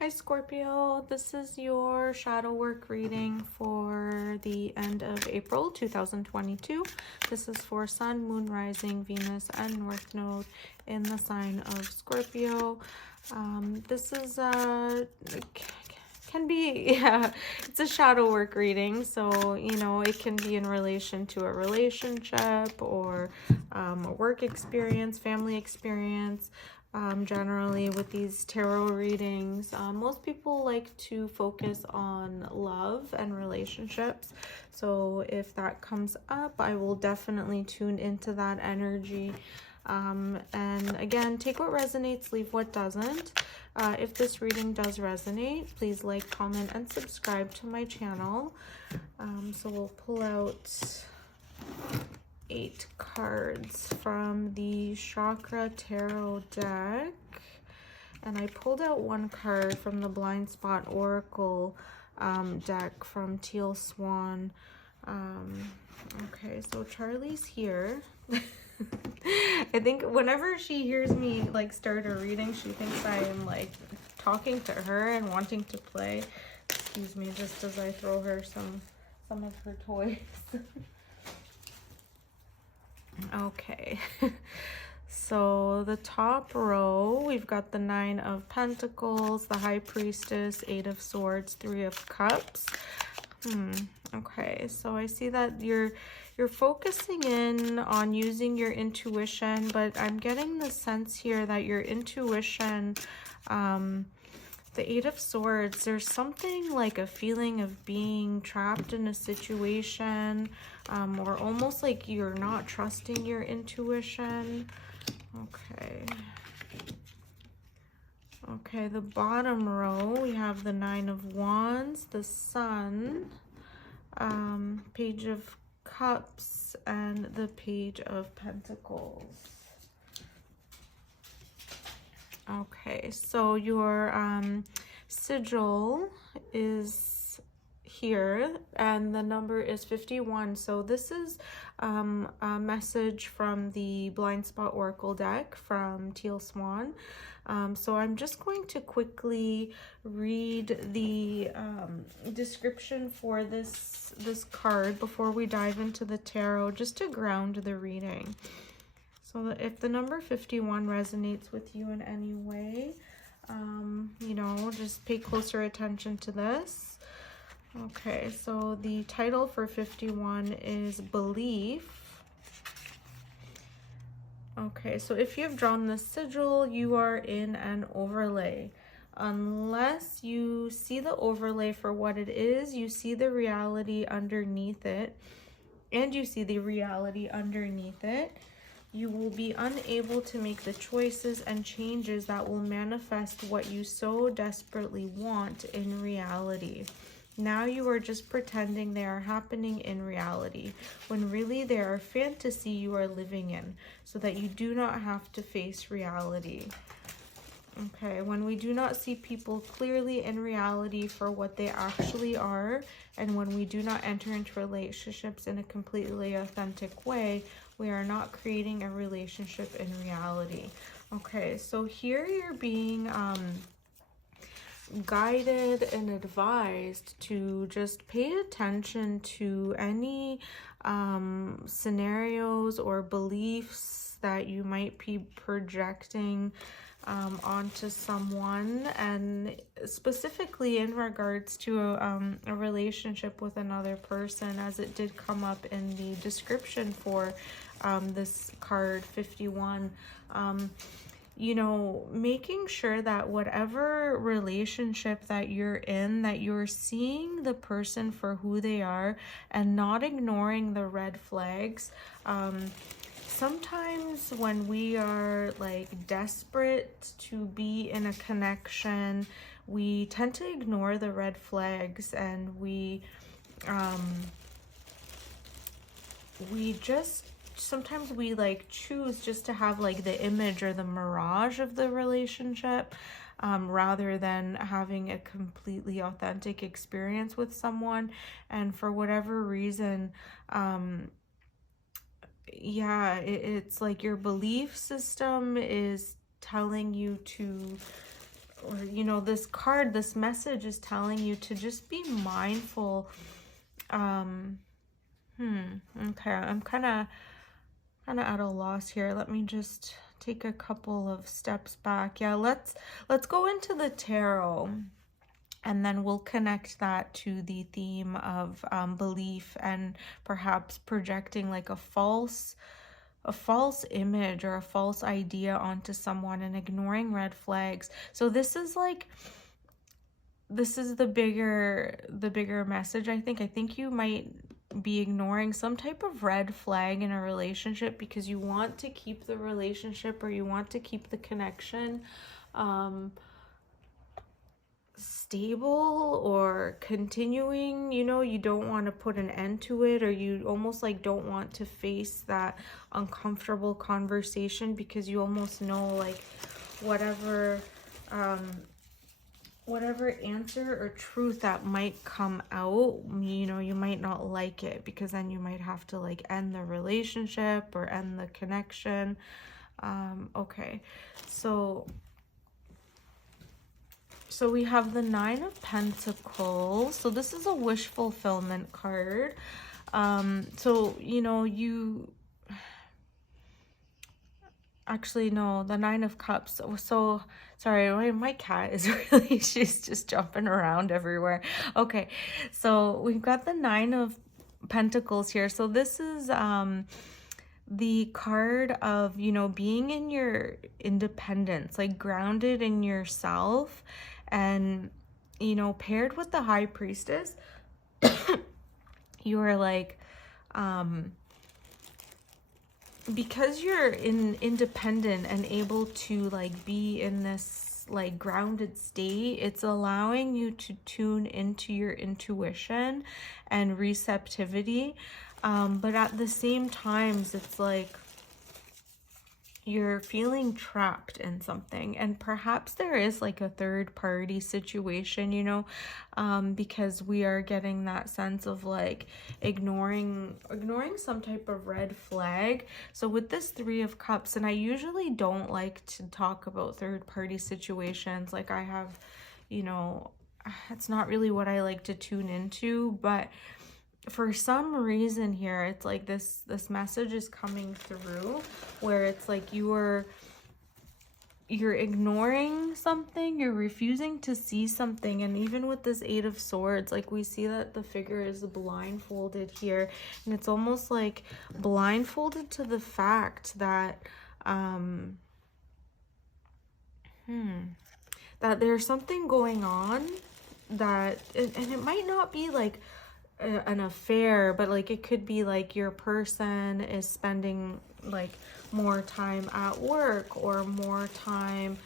Hi Scorpio, this is your shadow work reading for the end of April 2022. This is for Sun, Moon, Rising, Venus, and North Node in the sign of Scorpio. This is can be, yeah, it's a shadow work reading, so you know it can be in relation to a relationship or a work experience, family experience. Generally with these tarot readings, most people like to focus on love and relationships, so if that comes up, I will definitely tune into that energy. And again, take what resonates, leave what doesn't. If this reading does resonate, please like, comment, and subscribe to my channel. So we'll pull out 8 cards from the Chakra Tarot deck, and I pulled out 1 card from the Blind Spot Oracle deck from Teal Swan. Okay, so Charlie's here. I think whenever she hears me like start a reading, she thinks I am like talking to her and wanting to play. Excuse me, just as I throw her some of her toys. Okay, so the top row, we've got the 9 of Pentacles, the High Priestess, 8 of Swords, 3 of Cups. Okay, so I see that you're focusing in on using your intuition, but I'm getting the sense here that your intuition, the 8 of Swords, there's something like a feeling of being trapped in a situation, or almost like you're not trusting your intuition. Okay. Okay, the bottom row, we have the 9 of Wands, the Sun, Page of Cups, and the Page of Pentacles. Okay, so your sigil is here, and the number is 51. So this is a message from the Blind Spot Oracle deck from Teal Swan. So I'm just going to quickly read the description for this card before we dive into the tarot, just to ground the reading. So if the number 51 resonates with you in any way, you know, just pay closer attention to this. Okay, so the title for 51 is Belief. Okay, so if you've drawn the sigil, you are in an overlay. Unless you see the overlay for what it is, you see the reality underneath it, and you see the reality underneath it, you will be unable to make the choices and changes that will manifest what you so desperately want in reality. Now you are just pretending they are happening in reality, when really they are fantasy you are living in, so that you do not have to face reality. Okay, when we do not see people clearly in reality for what they actually are, and when we do not enter into relationships in a completely authentic way, we are not creating a relationship in reality. Okay, so here you're being guided and advised to just pay attention to any scenarios or beliefs that you might be projecting onto someone, and specifically in regards to a relationship with another person, as it did come up in the description for this card 51. You know, making sure that whatever relationship that you're in, that you're seeing the person for who they are and not ignoring the red flags. Sometimes when we are like desperate to be in a connection, we tend to ignore the red flags, and we just sometimes we like choose just to have like the image or the mirage of the relationship, rather than having a completely authentic experience with someone. And for whatever reason, yeah, it's like your belief system is telling you to or, you know, this card, this message is telling you to just be mindful. Okay, I'm kind of at a loss here. Let me just take a couple of steps back. Yeah, let's go into the tarot, and then we'll connect that to the theme of belief and perhaps projecting like a false image or a false idea onto someone and ignoring red flags. So this is the bigger message. I think you might be ignoring some type of red flag in a relationship because you want to keep the relationship, or you want to keep the connection stable or continuing. You know, you don't want to put an end to it, or you almost like don't want to face that uncomfortable conversation because you almost know like whatever answer or truth that might come out, you know, you might not like it, because then you might have to like end the relationship or end the connection. Okay, so we have the Nine of Pentacles. So this is a wish fulfillment card. So, you know, actually, no, the Nine of Cups. So, sorry, my cat is really, she's just jumping around everywhere. Okay, so we've got the Nine of Pentacles here. So this is the card of, you know, being in your independence, like grounded in yourself, and, you know, paired with the High Priestess, you are like, because you're independent and able to like be in this like grounded state, it's allowing you to tune into your intuition and receptivity. But at the same times, it's like you're feeling trapped in something, and perhaps there is like a third party situation, you know, because we are getting that sense of like ignoring some type of red flag. So with this Three of Cups, and I usually don't like to talk about third party situations, like I have, you know, it's not really what I like to tune into, but for some reason here, it's like this message is coming through where it's like you're ignoring something, you're refusing to see something. And even with this Eight of Swords, like we see that the figure is blindfolded here, and it's almost like blindfolded to the fact that that there's something going on, that and it might not be like an affair, but like it could be like your person is spending like more time at work, or more time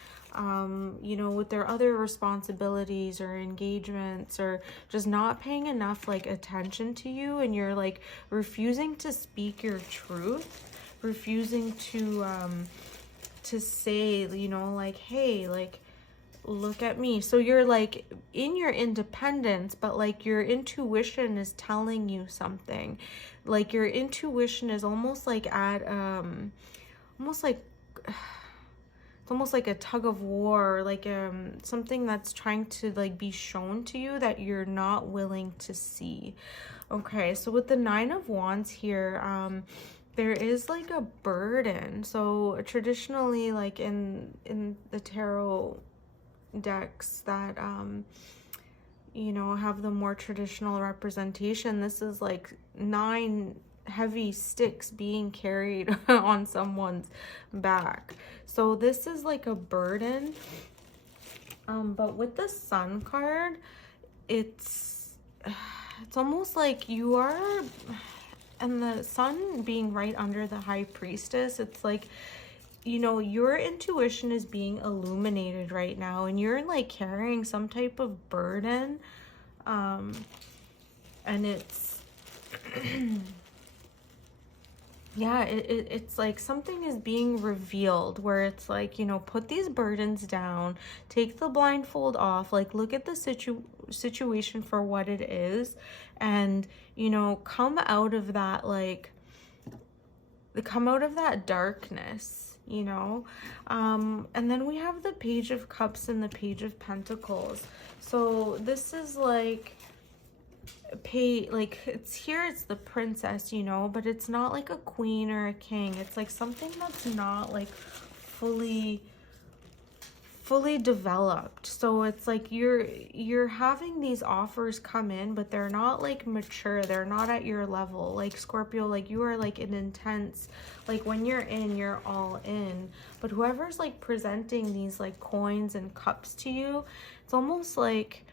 you know, with their other responsibilities or engagements, or just not paying enough like attention to you, and you're like refusing to speak your truth, refusing to say, you know, like, hey, like, look at me. So you're like in your independence, but like your intuition is telling you something. Like your intuition is almost like at almost like it's almost like a tug of war, like something that's trying to like be shown to you that you're not willing to see. Okay, so with the Nine of Wands here, there is like a burden. So traditionally, like in the tarot decks that you know, have the more traditional representation, this is like 9 heavy sticks being carried on someone's back. So this is like a burden. But with the Sun card, it's almost like you are, and the Sun being right under the High Priestess, it's like, you know, your intuition is being illuminated right now, and you're like carrying some type of burden. And it's yeah, it's like something is being revealed where it's like, you know, put these burdens down, take the blindfold off, like look at the situation for what it is, and, you know, come out of that, like, come out of that darkness. you know. And then we have the Page of Cups and the Page of Pentacles. So this is like it's here, it's the princess, you know, but it's not like a queen or a king. It's like something that's not like fully developed. So it's like you're having these offers come in, but they're not like mature, they're not at your level. Like Scorpio, like you are like an intense, like when you're in, you're all in. But whoever's like presenting these like coins and cups to you, it's almost like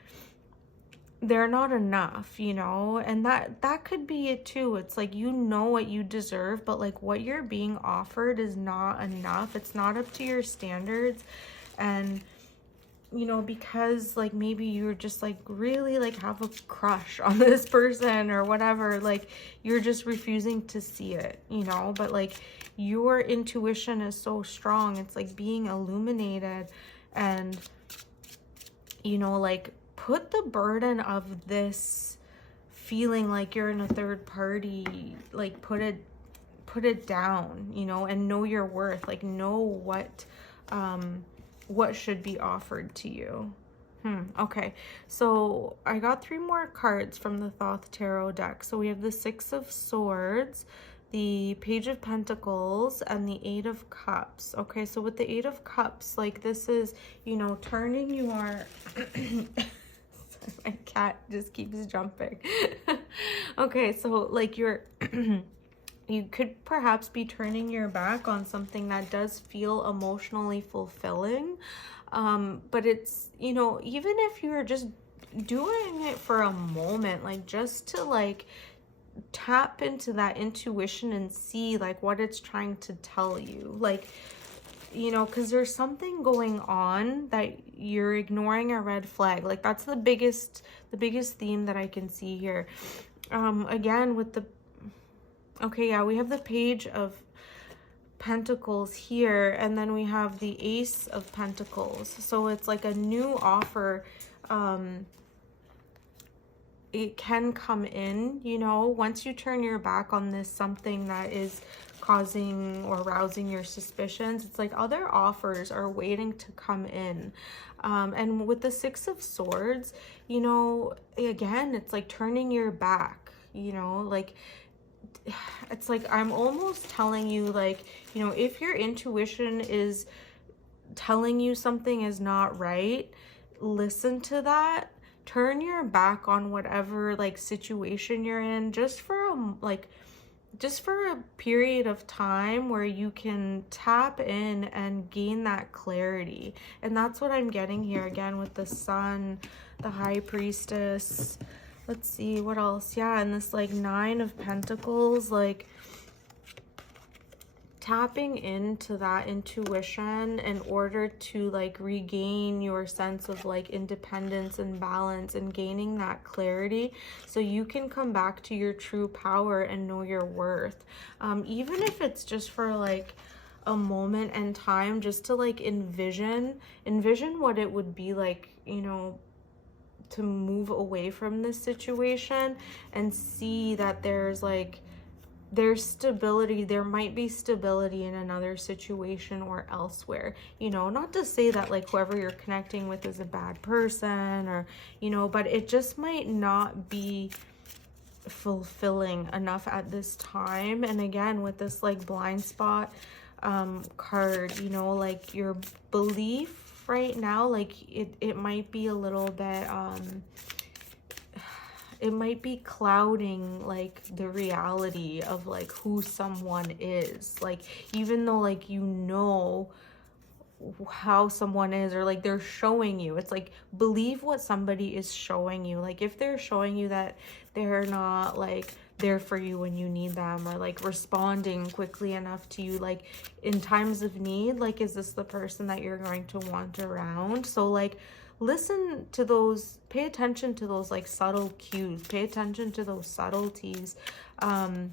they're not enough, you know. And that could be it too. It's like, you know what you deserve, but like what you're being offered is not enough. It's not up to your standards. And you know, because like maybe you're just like really like have a crush on this person or whatever, like you're just refusing to see it, you know. But like your intuition is so strong, it's like being illuminated. And you know, like put the burden of this feeling like you're in a third party, like put it down, you know, and know your worth. Like know what should be offered to you. Okay, so I got 3 more cards from the Thoth Tarot deck. So we have the 6 of Swords, the Page of Pentacles, and the 8 of Cups. Okay, so with the 8 of Cups, like this is, you know, turning your my cat just keeps jumping. Okay, so like you're you could perhaps be turning your back on something that does feel emotionally fulfilling. But it's, you know, even if you're just doing it for a moment, like just to like tap into that intuition and see like what it's trying to tell you. Like, you know, because there's something going on that you're ignoring a red flag. Like that's the biggest theme that I can see here. Again, with the, okay, yeah, we have the Page of Pentacles here, and then we have the Ace of Pentacles. So it's like a new offer. It can come in, you know, once you turn your back on this, something that is causing or rousing your suspicions. It's like other offers are waiting to come in. And with the 6 of Swords, you know, again, it's like turning your back, you know, like it's like I'm almost telling you, like, you know, if your intuition is telling you something is not right, listen to that. Turn your back on whatever like situation you're in, just for a period of time where you can tap in and gain that clarity. And that's what I'm getting here again with the Sun, the High Priestess. Let's see what else. Yeah, and this like 9 of Pentacles, like tapping into that intuition in order to like regain your sense of like independence and balance, and gaining that clarity so you can come back to your true power and know your worth. Even if it's just for like a moment in time, just to like envision what it would be like, you know, to move away from this situation and see that there's stability. There might be stability in another situation or elsewhere, you know. Not to say that like whoever you're connecting with is a bad person, or, you know, but it just might not be fulfilling enough at this time. And again, with this like blind spot card, you know, like your belief right now, like it might be a little bit it might be clouding like the reality of like who someone is. Like even though like you know how someone is, or like they're showing you, it's like believe what somebody is showing you. Like if they're showing you that they're not like there for you when you need them, or like responding quickly enough to you like in times of need, like is this the person that you're going to want around? So like listen to those, pay attention to those like subtle cues, pay attention to those subtleties, and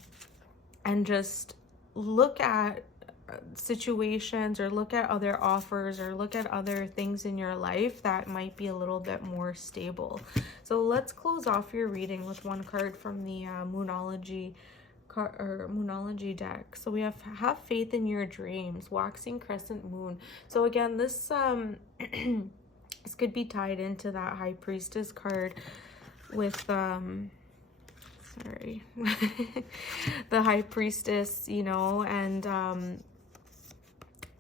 just look at situations, or look at other offers, or look at other things in your life that might be a little bit more stable. So let's close off your reading with one card from the Moonology or Moonology deck. So we have faith in your dreams, waxing crescent moon. So again, this this could be tied into that High Priestess card with sorry, the High Priestess, you know, and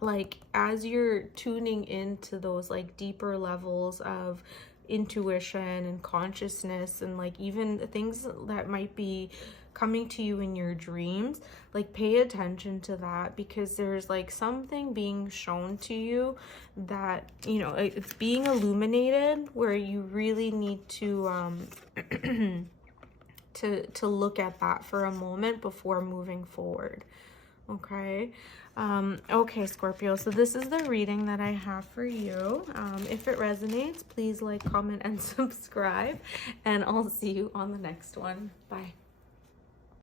like as you're tuning into those like deeper levels of intuition and consciousness, and like even things that might be coming to you in your dreams, like pay attention to that, because there's like something being shown to you that, you know, it's being illuminated, where you really need to to look at that for a moment before moving forward. Okay. Okay, Scorpio, so this is the reading that I have for you. If it resonates, please like, comment, and subscribe, and I'll see you on the next one. Bye.